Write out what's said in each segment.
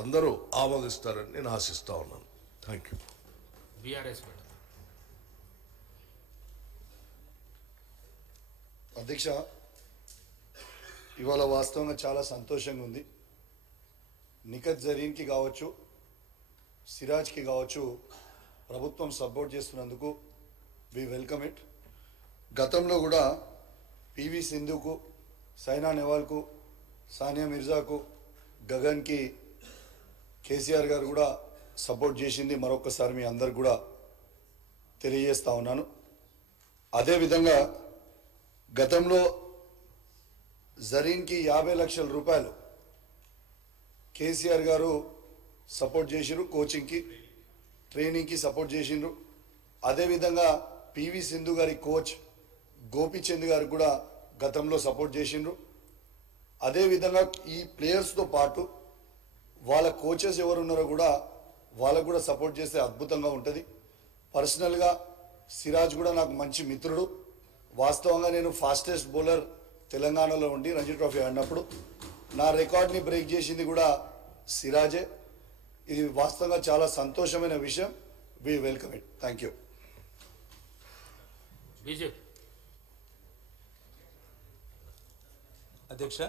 అందరూ ఆమోదిస్తారని నేను ఆశిస్తా ఉన్నాను. Thank you. BRS madam. అధ్యక్ష, ఇవాళ వాస్తవంగా చాలా సంతోషంగా ఉంది. నిఖత్ జరీన్కి కావచ్చు, సిరాజ్కి కావచ్చు, ప్రభుత్వం సపోర్ట్ చేస్తున్నందుకు వి వెల్కమ్ ఇట్. గతంలో కూడా పివి సింధుకు, సైనా నెహ్వాల్కు, సానియా మిర్జాకు, గగన్కి కేసీఆర్ గారు కూడా సపోర్ట్ చేసింది. మరొకసారి మీ అందరు కూడా తెలియజేస్తా ఉన్నాను. అదేవిధంగా గతంలో జరీన్కి 50 లక్షల రూపాయలు కేసీఆర్ గారు సపోర్ట్ చేసిండ్రు, కోచింగ్కి ట్రైనింగ్కి సపోర్ట్ చేసిండ్రు. అదేవిధంగా పివి సింధు గారి కోచ్ గోపీచంద్ గారికి కూడా గతంలో సపోర్ట్ చేసిండ్రు. అదేవిధంగా ఈ ప్లేయర్స్తో పాటు వాళ్ళ కోచెస్ ఎవరున్నారో కూడా వాళ్ళకు కూడా సపోర్ట్ చేస్తే అద్భుతంగా ఉంటుంది. పర్సనల్గా సిరాజ్ కూడా నాకు మంచి మిత్రుడు. వాస్తవంగా నేను ఫాస్టెస్ట్ బౌలర్ తెలంగాణలో ఉండి రంజీ ట్రోఫీ ఆడినప్పుడు నా రికార్డ్ని బ్రేక్ చేసింది కూడా సిరాజే. ఇది వాస్తవంగా చాలా సంతోషమైన విషయం. We welcome it. Thank you. BJP. Adhyaksha,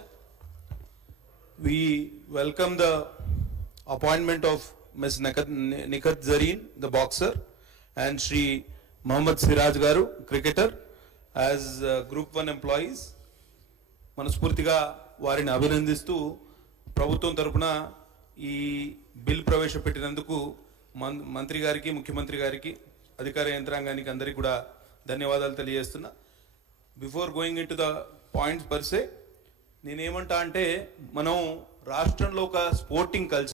we welcome the appointment of Ms. Nikhat Zareen, the boxer, and Shri Mohammad Siraj Garu, cricketer, as Group 1 employees. మనస్ఫూర్తిగా వారిని అభినందిస్తూ ప్రభుత్వం తరపున ఈ బిల్ ప్రవేశపెట్టినందుకు మంత్రి గారికి, ముఖ్యమంత్రి గారికి, అధికార యంత్రాంగానికి అందరికీ కూడా ధన్యవాదాలు తెలియజేస్తున్నా. Before going into the points per se, నేనేమంటా అంటే మనం రాష్ట్రంలో ఒక స్పోర్టింగ్ కల్చర్